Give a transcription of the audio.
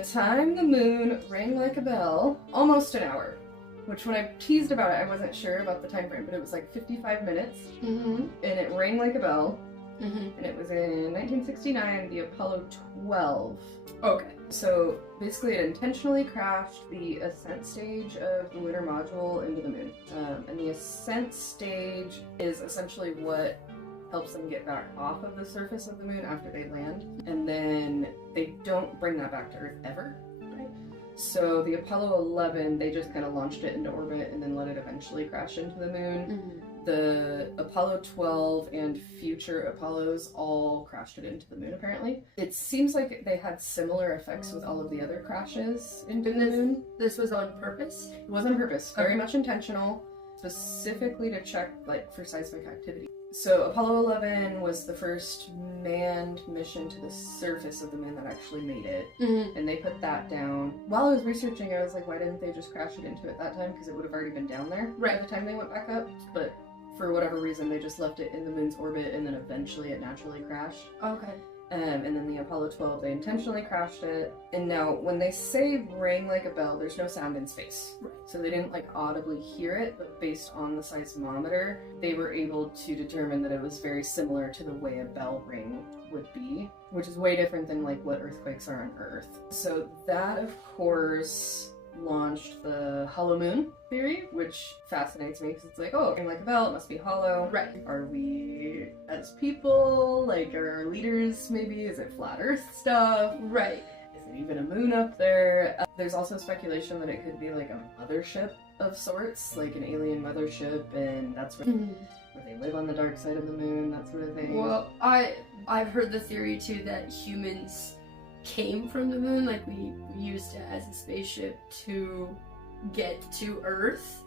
The time the moon rang like a bell, almost an hour. Which when I teased about it, I wasn't sure about the time frame, but it was like 55 minutes. Mm-hmm. And it rang like a bell. Mm-hmm. And it was in 1969, the Apollo 12. Okay. So basically it intentionally crashed the ascent stage of the lunar module into the moon. And the ascent stage is essentially what helps them get back off of the surface of the moon after they land. And then they don't bring that back to Earth ever. So the Apollo 11, they just kind of launched it into orbit and then let it eventually crash into the moon. Mm-hmm. The Apollo 12 and future Apollos all crashed it into the moon, apparently. It seems like they had similar effects with all of the other crashes into the moon. This was on purpose? It was on purpose, very much intentional, specifically to check for seismic activity. So Apollo 11 was the first manned mission to the surface of the moon that actually made it. Mm-hmm. And they put that down. While I was researching, I was like, why didn't they just crash it into it that time? Because it would have already been down there by the time they went back up. But for whatever reason, they just left it in the moon's orbit and then eventually it naturally crashed. Okay. And then the Apollo 12, they intentionally crashed it. And now, when they say rang like a bell, there's no sound in space. Right. So they didn't audibly hear it, but based on the seismometer, they were able to determine that it was very similar to the way a bell ring would be, which is way different than what earthquakes are on Earth. So that, of course, launched the hollow moon theory, which fascinates me because it's oh, rang like a bell, it must be hollow. Right. Are we, as people, are our leaders maybe? Is it flat Earth stuff? Right. Is it even a moon up there? There's also speculation that it could be a mothership of sorts, an alien mothership, and that's where, where they live on the dark side of the moon, that sort of thing. Well, I've heard the theory too that humans came from the moon, we used it as a spaceship to get to Earth.